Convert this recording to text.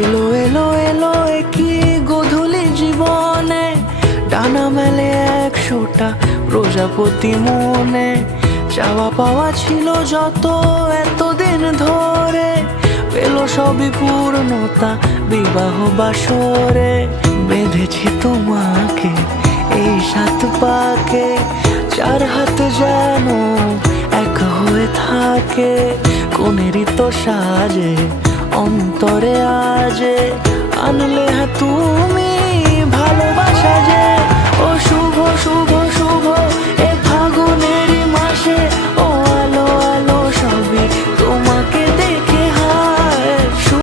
এলো এলো এলো একই গধূলি জীবনে, ডানা মেলে 100টা প্রজাপতি মনে। চাওয়া পাওয়া ছিল যত এতদিন ধরে, পেল সবই পূর্ণতা বিবাহ বাসরে। বেঁধেছি তোমাকে এই 7 পাকে, 4 হাত যেন এক হয়ে থাকে। কোনেরই তো সাজে অন্তরে আজে আনলে তুমি